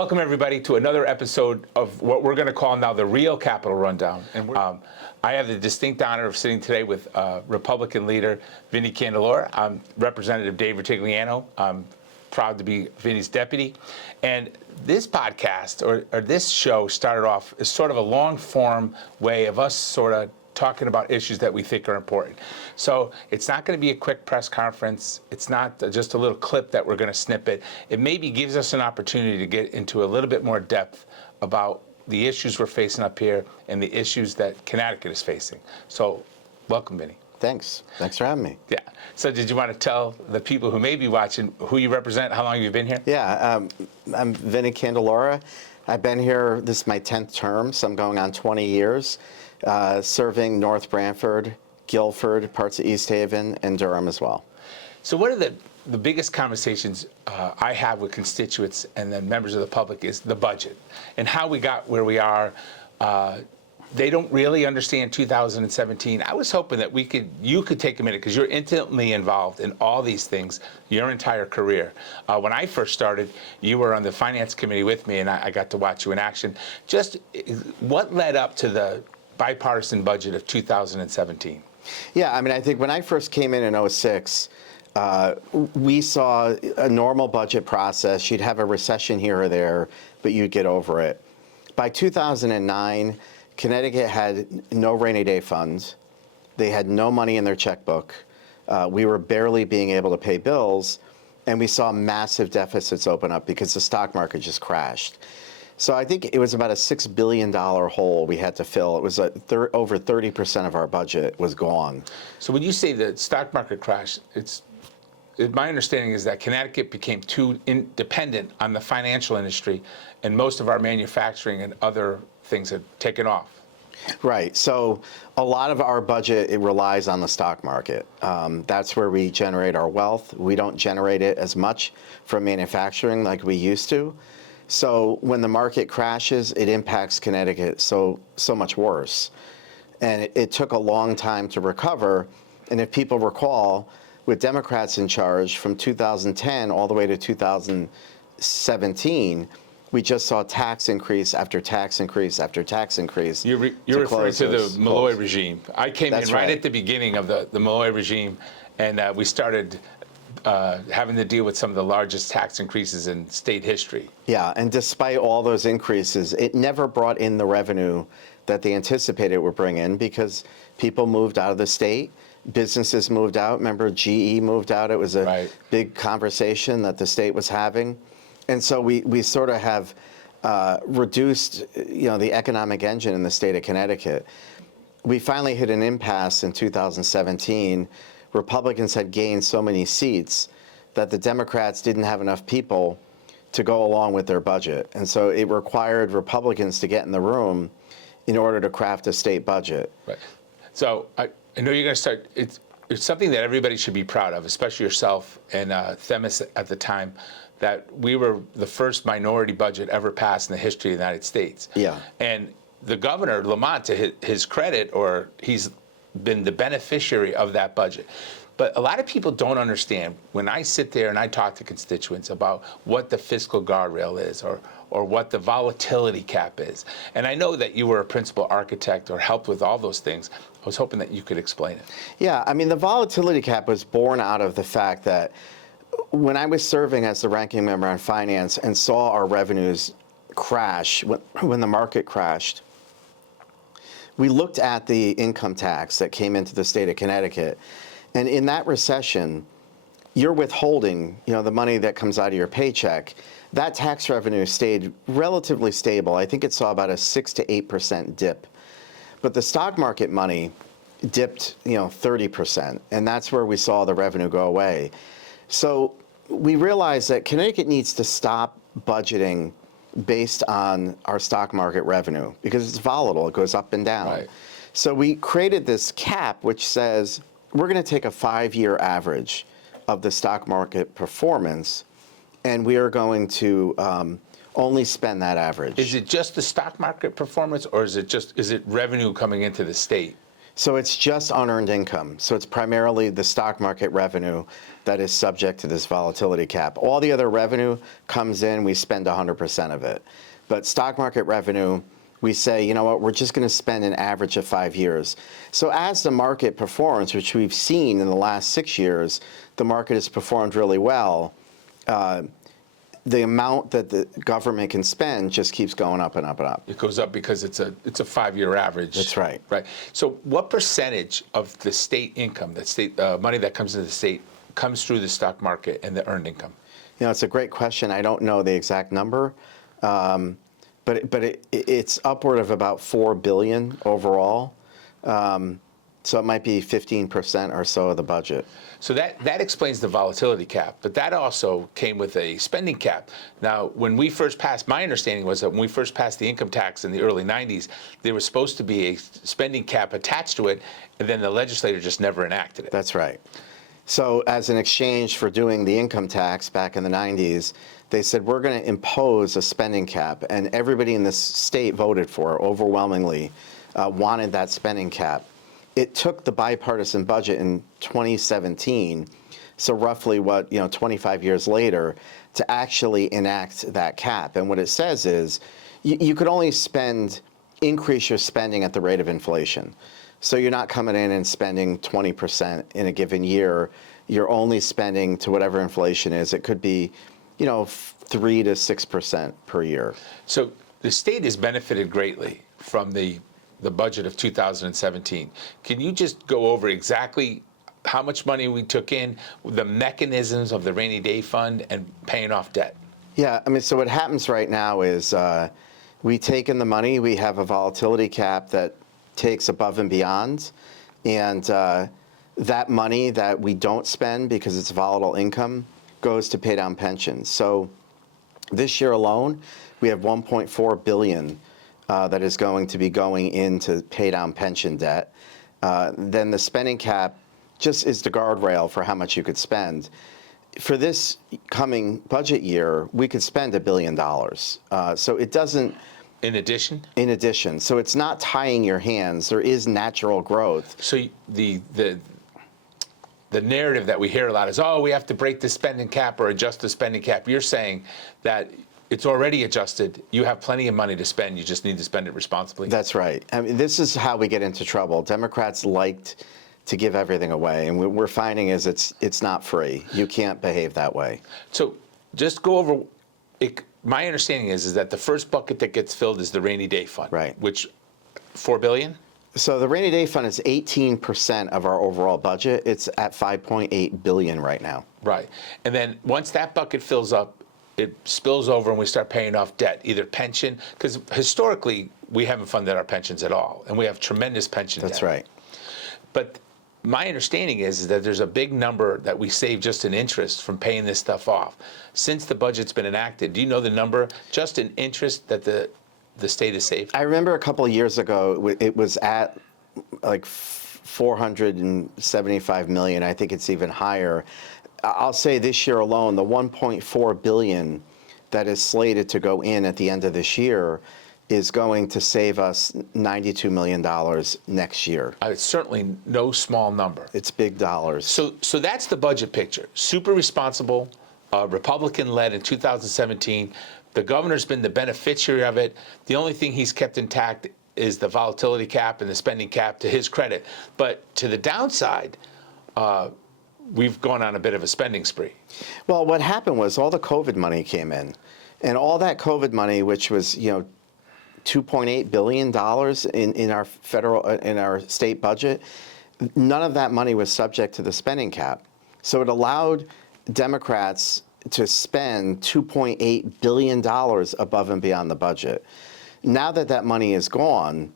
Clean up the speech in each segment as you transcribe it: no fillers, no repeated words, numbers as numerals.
Welcome, everybody, to another episode of what we're going to call now the Real Capital Rundown. And I have the distinct honor of sitting today with Republican leader Vinnie Candelora. I'm Representative Dave Ritigliano. I'm proud to be Vinnie's deputy. And this podcast, or this show, started off as sort of a long-form way of us sort of talking about issues that we think are important. So it's not going to be a quick press conference. It's not just a little clip that we're going to snippet. It maybe gives us an opportunity to get into a little bit more depth about the issues we're facing up here and the issues that Connecticut is facing. So welcome, Vinnie. Thanks. Thanks for having me. Yeah. So did you want to tell the people who may be watching who you represent, how long you've been here? Yeah, I'm Vinnie Candelora. I've been here, this is my 10th term, so I'm going on 20 years. Serving North Branford, Guilford, parts of East Haven, and Durham as well. So one of the biggest conversations I have with constituents and then members of the public is the budget and how we got where we are. They don't really understand 2017. I was hoping that you could take a minute, because you're intimately involved in all these things your entire career. When I first started, you were on the finance committee with me, and I got to watch you in action. Just what led up to the bipartisan budget of 2017? Yeah, I mean, I think when I first came in 2006, we saw a normal budget process. You'd have a recession here or there, but you'd get over it. By 2009, Connecticut had no rainy day funds. They had no money in their checkbook. We were barely being able to pay bills, and we saw massive deficits open up because the stock market just crashed. So I think it was about a $6 billion hole we had to fill. It was over 30% of our budget was gone. So when you say the stock market crash, my understanding is that Connecticut became too dependent on the financial industry, and most of our manufacturing and other things have taken off. Right. So a lot of our budget, it relies on the stock market. That's where we generate our wealth. We don't generate it as much from manufacturing like we used to. So when the market crashes, it impacts Connecticut so much worse. And it took a long time to recover. And if people recall, with Democrats in charge from 2010 all the way to 2017, we just saw tax increase after tax increase after tax increase. You're referring to the Malloy regime. I came in right at the beginning of the Malloy regime, and we started having to deal with some of the largest tax increases in state history. Yeah, and despite all those increases, it never brought in the revenue that they anticipated it would bring in, because people moved out of the state, businesses moved out. Remember, GE moved out. It was a big conversation that the state was having. And so we sort of have reduced, the economic engine in the state of Connecticut. We finally hit an impasse in 2017. Republicans had gained so many seats that the Democrats didn't have enough people to go along with their budget. And so it required Republicans to get in the room in order to craft a state budget. Right. So I know you're going to start. It's something that everybody should be proud of, especially yourself and Themis at the time, that we were the first minority budget ever passed in the history of the United States. Yeah. And the governor, Lamont, to his credit, or he's been the beneficiary of that budget. But a lot of people don't understand, when I sit there and I talk to constituents about what the fiscal guardrail is, or what the volatility cap is. And I know that you were a principal architect or helped with all those things. I was hoping that you could explain it. Yeah, I mean, the volatility cap was born out of the fact that when I was serving as the ranking member on finance and saw our revenues crash when the market crashed, we looked at the income tax that came into the state of Connecticut. And in that recession, you're withholding, the money that comes out of your paycheck. That tax revenue stayed relatively stable. I think it saw about a 6 to 8% dip. But the stock market money dipped, 30%. And that's where we saw the revenue go away. So we realized that Connecticut needs to stop budgeting based on our stock market revenue, because it's volatile. It goes up and down. Right. So we created this cap which says we're going to take a 5-year average of the stock market performance, and we are going to only spend that average. Is it just the stock market performance, or is it revenue coming into the state? So it's just unearned income. So it's primarily the stock market revenue that is subject to this volatility cap. All the other revenue comes in, we spend 100% of it. But stock market revenue, we say, you know what, we're just going to spend an average of 5 years. So as the market performs, which we've seen in the last 6 years, the market has performed really well. The amount that the government can spend just keeps going up and up and up. It goes up because it's a 5-year average. That's right. Right. So what percentage of the state income, that state money that comes into the state, comes through the stock market and the earned income? You know, it's a great question. I don't know the exact number, but it's upward of about $4 billion overall. So it might be 15% or so of the budget. So that explains the volatility cap, but that also came with a spending cap. Now, when we first passed, my understanding was that when we first passed the income tax in the early 90s, there was supposed to be a spending cap attached to it, and then the legislature just never enacted it. That's right. So as an exchange for doing the income tax back in the 90s, they said, we're going to impose a spending cap, and everybody in this state voted for it overwhelmingly, wanted that spending cap. It took the bipartisan budget in 2017, so roughly 25 years later, to actually enact that cap. And what it says is you could only increase your spending at the rate of inflation. So you're not coming in and spending 20% in a given year. You're only spending to whatever inflation is. It could be, 3 to 6% per year. So the state has benefited greatly from the budget of 2017. Can you just go over exactly how much money we took in, the mechanisms of the rainy day fund, and paying off debt? Yeah, I mean, so what happens right now is we take in the money, we have a volatility cap that takes above and beyond, and that money that we don't spend because it's volatile income goes to pay down pensions. So this year alone, we have $1.4 billion that is going to be going in to pay down pension debt. Then the spending cap just is the guardrail for how much you could spend. For this coming budget year, we could spend $1 billion. So it doesn't. In addition? In addition. So it's not tying your hands. There is natural growth. So the narrative that we hear a lot is, oh, we have to break the spending cap or adjust the spending cap. You're saying that it's already adjusted. You have plenty of money to spend. You just need to spend it responsibly. That's right. I mean, this is how we get into trouble. Democrats liked to give everything away, and what we're finding is it's not free. You can't behave that way. So just go over it. My understanding is that the first bucket that gets filled is the rainy day fund, right? Which $4 billion. So the rainy day fund is 18% of our overall budget. It's at $5.8 billion right now. Right, and then once that bucket fills up, it spills over and we start paying off debt, either pension, because historically we haven't funded our pensions at all, and we have tremendous pension debt. That's right. But my understanding is that there's a big number that we save just in interest from paying this stuff off. Since the budget's been enacted, do you know the number just in interest that the state has saved? I remember a couple of years ago, it was at like 475 million. I think it's even higher. I'll say this year alone, the 1.4 billion that is slated to go in at the end of this year is going to save us $92 million next year. It's certainly no small number. It's big dollars. So that's the budget picture. Super responsible, Republican-led in 2017. The governor's been the beneficiary of it. The only thing he's kept intact is the volatility cap and the spending cap, to his credit. But to the downside, we've gone on a bit of a spending spree. Well, what happened was all the COVID money came in, and all that COVID money, which was $2.8 billion in our state budget, none of that money was subject to the spending cap. So it allowed Democrats to spend $2.8 billion above and beyond the budget. Now that that money is gone,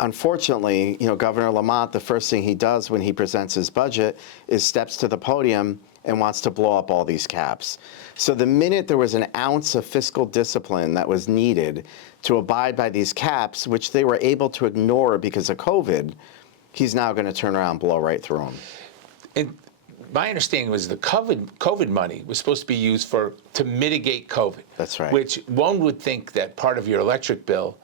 unfortunately, Governor Lamont, the first thing he does when he presents his budget is steps to the podium and wants to blow up all these caps. So the minute there was an ounce of fiscal discipline that was needed to abide by these caps, which they were able to ignore because of COVID, he's now going to turn around and blow right through them. And my understanding was the COVID money was supposed to be used to mitigate COVID. That's right. Which one would think that part of your electric bill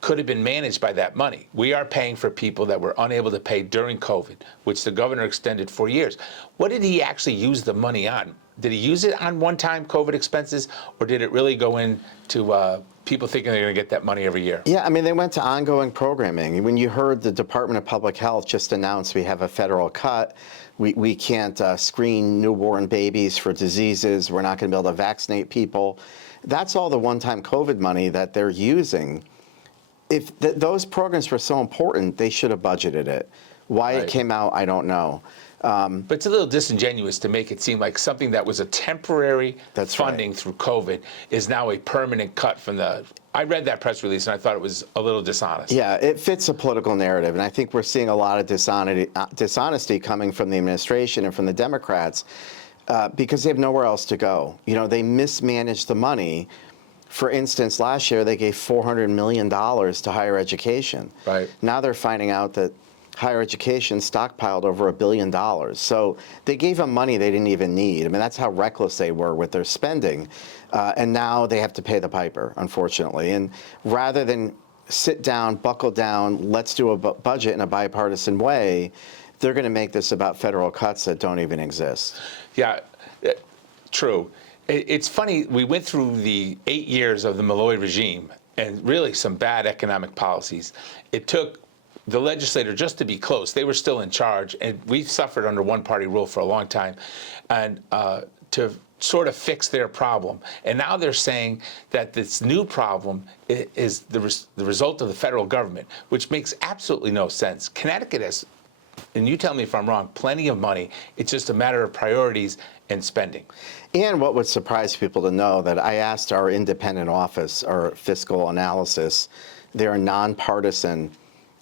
could have been managed by that money. We are paying for people that were unable to pay during COVID, which the governor extended for years. What did he actually use the money on? Did he use it on one-time COVID expenses, or did it really go into people thinking they're going to get that money every year? Yeah, I mean, they went to ongoing programming. When you heard the Department of Public Health just announce we have a federal cut, we can't screen newborn babies for diseases, we're not going to be able to vaccinate people. That's all the one-time COVID money that they're using. If those programs were so important, they should have budgeted it. Why Right. it came out, I don't know. But it's a little disingenuous to make it seem like something that was a temporary That's funding right. through COVID is now a permanent cut from the. I read that press release and I thought it was a little dishonest. Yeah, it fits a political narrative, and I think we're seeing a lot of dishonesty coming from the administration and from the Democrats because they have nowhere else to go. You know, they mismanaged the money. For instance, last year they gave $400 million to higher education. Right. Now they're finding out that higher education stockpiled over $1 billion. So they gave them money they didn't even need. I mean, that's how reckless they were with their spending. And now they have to pay the piper, unfortunately. And rather than sit down, buckle down, let's do a budget in a bipartisan way, they're going to make this about federal cuts that don't even exist. Yeah, true. It's funny, we went through the 8 years of the Malloy regime and really some bad economic policies. It took the legislature just to be close. They were still in charge, and we've suffered under one-party rule for a long time, and to sort of fix their problem. And now they're saying that this new problem is the result of the federal government, which makes absolutely no sense. Connecticut has, and you tell me if I'm wrong, plenty of money. It's just a matter of priorities and spending. And what would surprise people to know that I asked our independent office, our fiscal analysis, they're nonpartisan.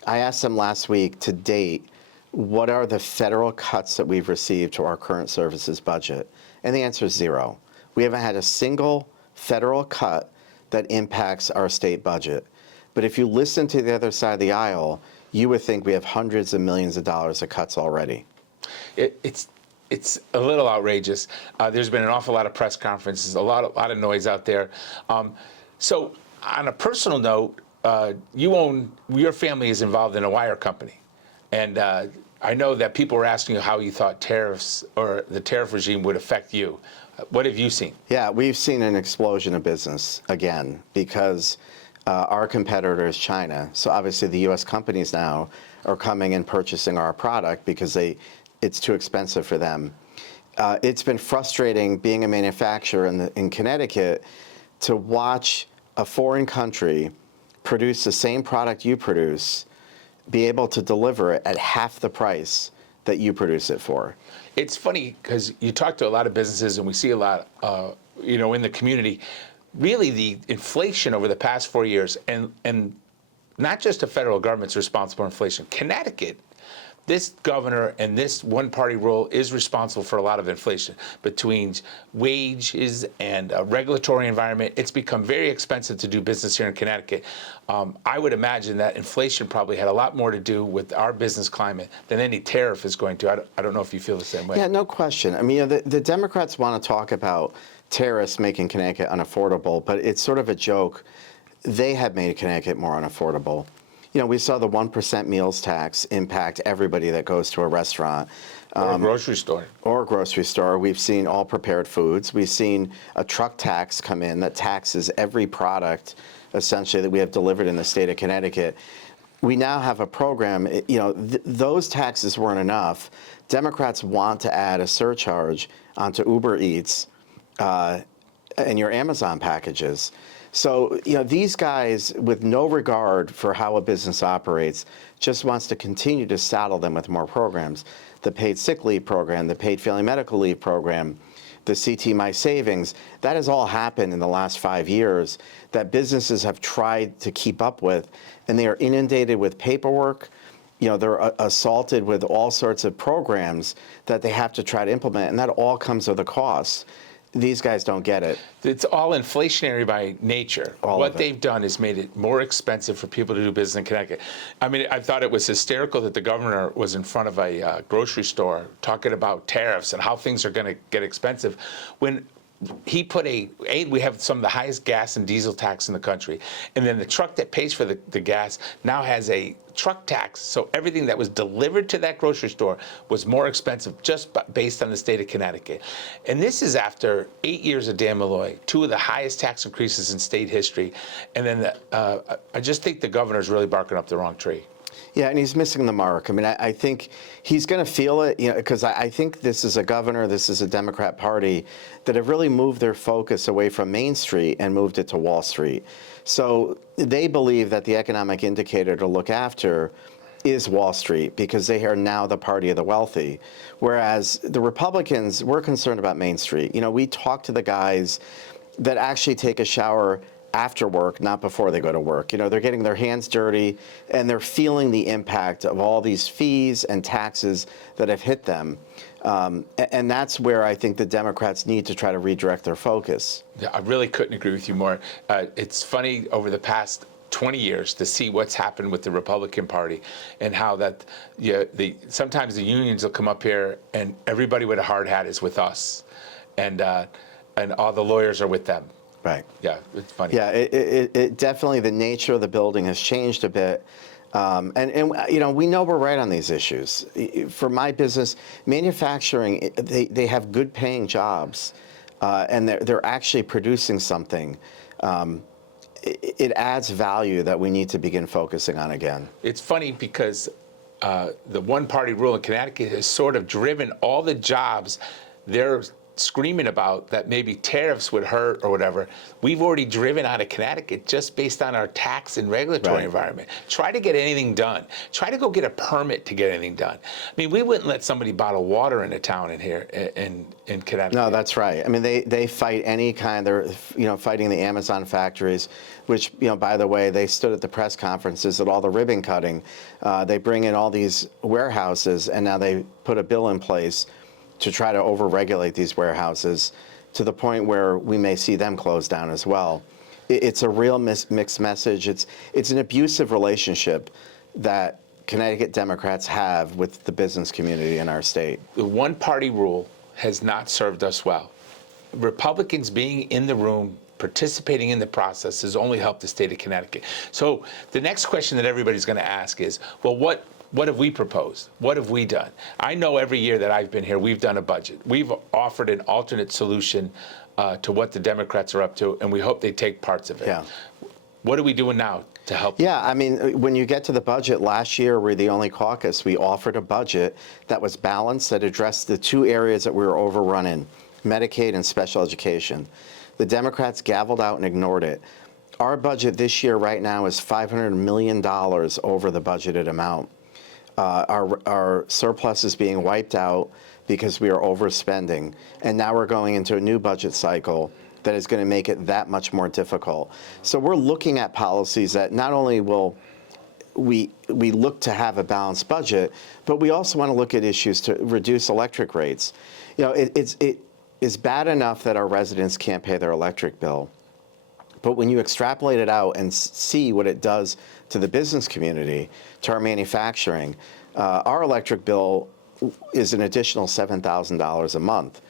I asked them last week to date, what are the federal cuts that we've received to our current services budget? And the answer is zero. We haven't had a single federal cut that impacts our state budget. But if you listen to the other side of the aisle, you would think we have hundreds of millions of dollars of cuts already. It's a little outrageous. There's been an awful lot of press conferences, a lot of noise out there. So on a personal note, your family is involved in a wire company. And I know that people were asking you how you thought tariffs or the tariff regime would affect you. What have you seen? Yeah, we've seen an explosion of business again because our competitor is China. So obviously the U.S. companies now are coming and purchasing our product because it's too expensive for them. It's been frustrating being a manufacturer in Connecticut to watch a foreign country produce the same product you produce, be able to deliver it at half the price that you produce it for. It's funny because you talk to a lot of businesses and we see a lot, in the community. Really, the inflation over the past 4 years, and not just the federal government's responsible for inflation. Connecticut, this governor and this one-party rule is responsible for a lot of inflation between wages and a regulatory environment. It's become very expensive to do business here in Connecticut. I would imagine that inflation probably had a lot more to do with our business climate than any tariff is going to. I don't know if you feel the same way. Yeah, no question. I mean, the Democrats want to talk about tariffs making Connecticut unaffordable, but it's sort of a joke. They have made Connecticut more unaffordable. You know, we saw the 1% meals tax impact everybody that goes to a restaurant. Or a grocery store. Or a grocery store. We've seen all prepared foods. We've seen a truck tax come in that taxes every product, essentially, that we have delivered in the state of Connecticut. We now have a program, those taxes weren't enough. Democrats want to add a surcharge onto Uber Eats and your Amazon packages. So, these guys, with no regard for how a business operates, just wants to continue to saddle them with more programs. The paid sick leave program, the paid family medical leave program, the CT My Savings, that has all happened in the last 5 years that businesses have tried to keep up with, and they are inundated with paperwork. They're assaulted with all sorts of programs that they have to try to implement, and that all comes with a cost. These guys don't get it. It's all inflationary by nature. What they've done is made it more expensive for people to do business in Connecticut. I mean, I thought it was hysterical that the governor was in front of a grocery store talking about tariffs and how things are going to get expensive when he put we have some of the highest gas and diesel tax in the country. And then the truck that pays for the gas now has a truck tax. So everything that was delivered to that grocery store was more expensive just based on the state of Connecticut. And this is after 8 years of Dan Malloy, 2 of the highest tax increases in state history. And then I just think the governor's really barking up the wrong tree. Yeah, and he's missing the mark. I mean, I think he's going to feel it, because I think this is a governor, this is a Democrat Party that have really moved their focus away from Main Street and moved it to Wall Street. So they believe that the economic indicator to look after is Wall Street because they are now the party of the wealthy. Whereas the Republicans, we're concerned about Main Street. We talk to the guys that actually take a shower after work, not before they go to work. They're getting their hands dirty and they're feeling the impact of all these fees and taxes that have hit them. And that's where I think the Democrats need to try to redirect their focus. Yeah, I really couldn't agree with you more. It's funny over the past 20 years to see what's happened with the Republican Party and how that sometimes the unions will come up here and everybody with a hard hat is with us and all the lawyers are with them. Right. Yeah, it's funny. Yeah, it definitely, the nature of the building has changed a bit. And we know we're right on these issues. For my business, manufacturing, they have good paying jobs, and they're actually producing something. It adds value that we need to begin focusing on again. It's funny because the one-party rule in Connecticut has sort of driven all the jobs they're screaming about that maybe tariffs would hurt or whatever. We've already driven out of Connecticut just based on our tax and regulatory environment. Try to get anything done. Try to go get a permit to get anything done. I mean, we wouldn't let somebody bottle water in a town in here in Connecticut. No, that's right. I mean, they fight any kind. They're fighting the Amazon factories, which by the way, they stood at the press conferences at all the ribbon cutting. They bring in all these warehouses, and now they put a bill in place to try to over-regulate these warehouses to the point where we may see them close down as well. It's a real mixed message. It's an abusive relationship that Connecticut Democrats have with the business community in our state. The one-party rule has not served us well. Republicans being in the room, participating in the process has only helped the state of Connecticut. So the next question that everybody's going to ask is, well, what have we proposed? What have we done? I know every year that I've been here, we've done a budget. We've offered an alternate solution to what the Democrats are up to, and we hope they take parts of it. Yeah. What are we doing now to help? Yeah, I mean, when you get to the budget, last year we're the only caucus. We offered a budget that was balanced, that addressed the 2 areas that we were overrunning, Medicaid and special education. The Democrats gavelled out and ignored it. Our budget this year right now is $500 million over the budgeted amount. Our surplus is being wiped out because we are overspending. And now we're going into a new budget cycle that is going to make it that much more difficult. So we're looking at policies that not only will we look to have a balanced budget, but we also want to look at issues to reduce electric rates. It is bad enough that our residents can't pay their electric bill. But when you extrapolate it out and see what it does to the business community, to our manufacturing, our electric bill is an additional $7,000 a month.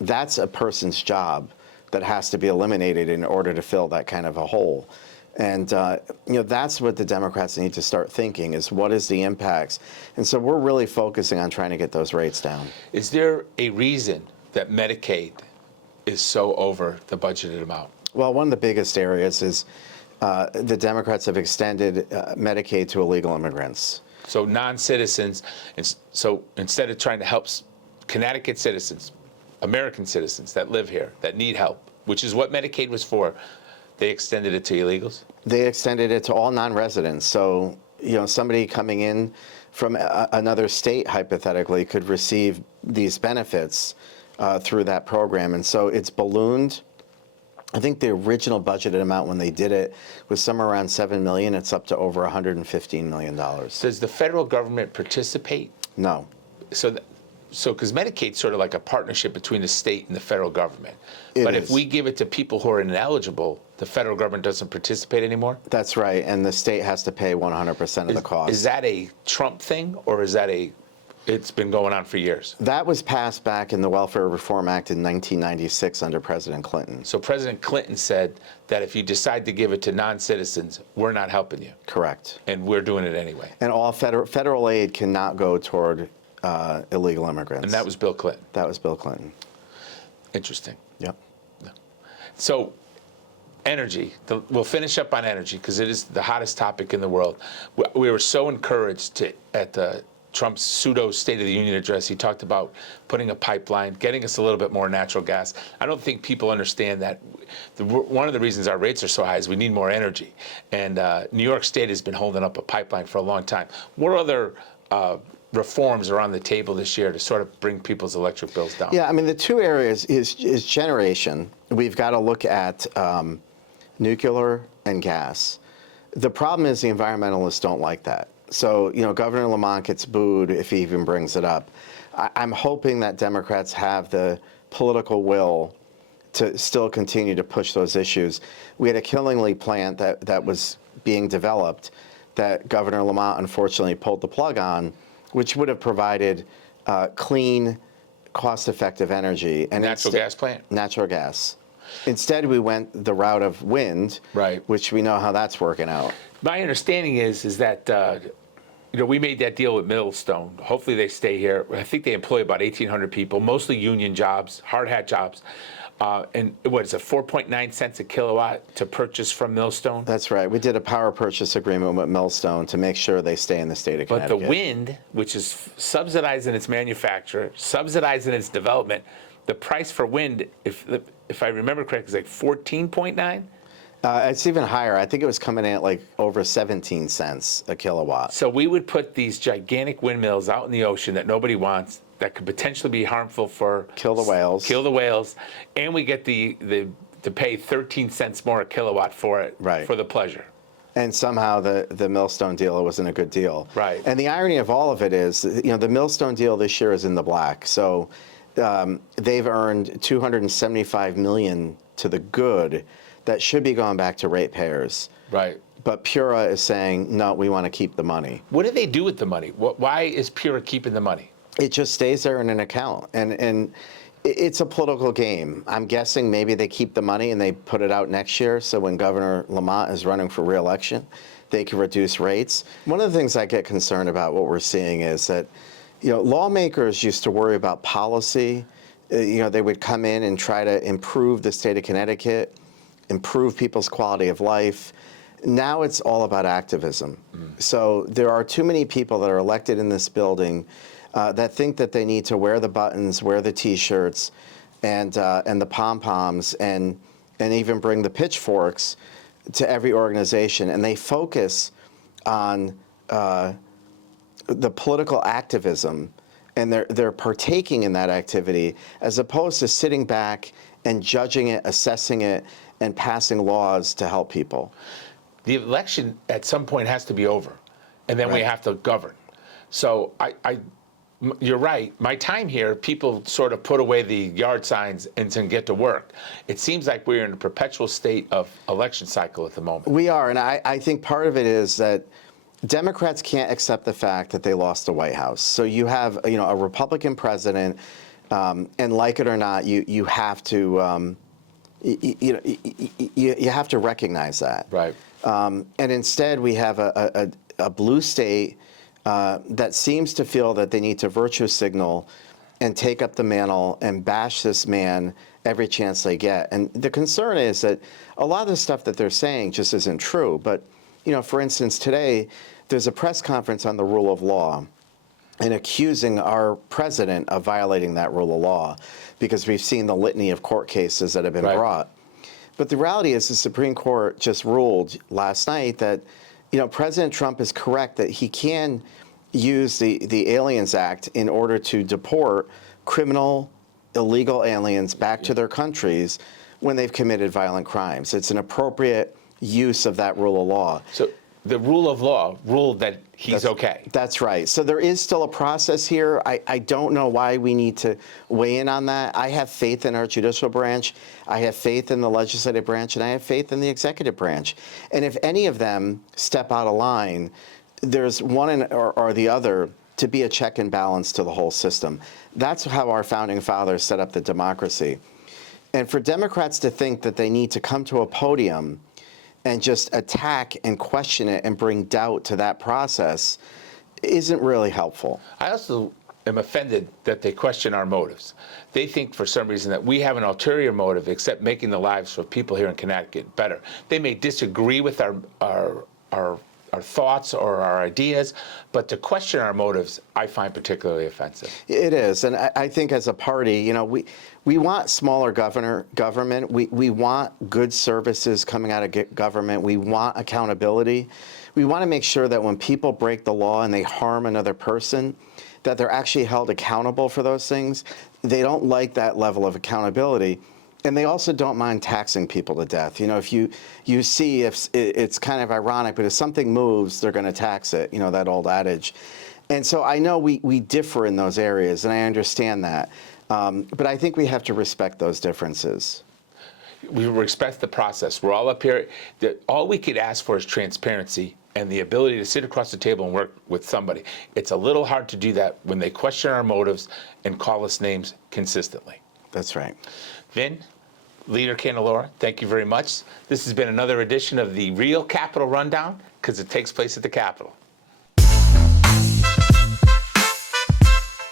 That's a person's job that has to be eliminated in order to fill that kind of a hole. And that's what the Democrats need to start thinking is what is the impacts? And so we're really focusing on trying to get those rates down. Is there a reason that Medicaid is so over the budgeted amount? Well, one of the biggest areas is the Democrats have extended Medicaid to illegal immigrants. So non-citizens, so instead of trying to help Connecticut citizens, American citizens that live here, that need help, which is what Medicaid was for, they extended it to illegals? They extended it to all non-residents. So, somebody coming in from another state, hypothetically, could receive these benefits through that program. And so it's ballooned. I think the original budgeted amount when they did it was somewhere around $7 million. It's up to over $115 million. Does the federal government participate? No. So because Medicaid's sort of like a partnership between the state and the federal government. But if we give it to people who are ineligible, the federal government doesn't participate anymore? That's right, and the state has to pay 100% of the cost. Is that a Trump thing, or is that a it's been going on for years. That was passed back in the Welfare Reform Act in 1996 under President Clinton. So President Clinton said that if you decide to give it to non-citizens, we're not helping you. Correct. And we're doing it anyway. And all federal aid cannot go toward illegal immigrants. And that was Bill Clinton. That was Bill Clinton. Interesting. Yep. So energy, we'll finish up on energy because it is the hottest topic in the world. We were so encouraged at the Trump's pseudo State of the Union address. He talked about putting a pipeline, getting us a little bit more natural gas. I don't think people understand that one of the reasons our rates are so high is we need more energy. And New York State has been holding up a pipeline for a long time. What other reforms are on the table this year to sort of bring people's electric bills down? Yeah, I mean, the two areas is generation. We've got to look at nuclear and gas. The problem is the environmentalists don't like that. So, Governor Lamont gets booed if he even brings it up. I'm hoping that Democrats have the political will to still continue to push those issues. We had a Killingly plant that was being developed that Governor Lamont unfortunately pulled the plug on, which would have provided clean, cost-effective energy. And natural gas plant? Natural gas. Instead, we went the route of wind, right, which we know how that's working out. My understanding is that we made that deal with Millstone. Hopefully they stay here. I think they employ about 1,800 people, mostly union jobs, hard hat jobs. And what is it, 4.9 cents a kilowatt to purchase from Millstone? That's right. We did a power purchase agreement with Millstone to make sure they stay in the state of Connecticut. But the wind, which is subsidized in its manufacture, subsidized in its development, the price for wind, if I remember correctly, is like 14.9? It's even higher. I think it was coming in at like over 17 cents a kilowatt. So we would put these gigantic windmills out in the ocean that nobody wants, that could potentially be harmful for kill the whales, and we get to pay 13 cents more a kilowatt for it, right, for the pleasure. And somehow the Millstone deal wasn't a good deal. Right. And the irony of all of it is, the Millstone deal this year is in the black. So they've earned $275 million to the good that should be going back to ratepayers. Right. But Pura is saying, no, we want to keep the money. What do they do with the money? Why is Pura keeping the money? It just stays there in an account. And it's a political game. I'm guessing maybe they keep the money and they put it out next year, so when Governor Lamont is running for re-election, they can reduce rates. One of the things I get concerned about what we're seeing is that, lawmakers used to worry about policy. They would come in and try to improve the state of Connecticut, improve people's quality of life. Now it's all about activism. So there are too many people that are elected in this building that think that they need to wear the buttons, wear the T-shirts, and the pom-poms, and even bring the pitchforks to every organization. And they focus on the political activism, and they're partaking in that activity, as opposed to sitting back and judging it, assessing it, and passing laws to help people. The election at some point has to be over, and then we have to govern. So you're right. My time here, people sort of put away the yard signs and get to work. It seems like we're in a perpetual state of election cycle at the moment. We are, and I think part of it is that Democrats can't accept the fact that they lost the White House. So you have, a Republican president, and like it or not, you have to, you have to recognize that. Right. And instead, we have a blue state that seems to feel that they need to virtue signal and take up the mantle and bash this man every chance they get. And the concern is that a lot of the stuff that they're saying just isn't true. But, for instance, today, there's a press conference on the rule of law and accusing our president of violating that rule of law because we've seen the litany of court cases that have been brought. But the reality is the Supreme Court just ruled last night that, President Trump is correct that he can use the Aliens Act in order to deport criminal, illegal aliens back to their countries when they've committed violent crimes. It's an appropriate use of that rule of law. So the rule of law ruled that he's okay. That's right. So there is still a process here. I don't know why we need to weigh in on that. I have faith in our judicial branch. I have faith in the legislative branch, and I have faith in the executive branch. And if any of them step out of line, there's one or the other to be a check and balance to the whole system. That's how our founding fathers set up the democracy. And for Democrats to think that they need to come to a podium and just attack and question it and bring doubt to that process isn't really helpful. I also am offended that they question our motives. They think for some reason that we have an ulterior motive except making the lives of people here in Connecticut better. They may disagree with our thoughts or our ideas, but to question our motives, I find particularly offensive. It is, and I think as a party, you know, we want smaller government. We want good services coming out of government. We want accountability. We want to make sure that when people break the law and they harm another person, that they're actually held accountable for those things. They don't like that level of accountability. And they also don't mind taxing people to death. You know, if you see, if it's kind of ironic, but if something moves, they're going to tax it, you know, that old adage. And so I know we differ in those areas, and I understand that. But I think we have to respect those differences. We respect the process. We're all up here. All we could ask for is transparency and the ability to sit across the table and work with somebody. It's a little hard to do that when they question our motives and call us names consistently. That's right. Vin, Leader Candelora, thank you very much. This has been another edition of the Real Capital Rundown, because it takes place at the Capitol.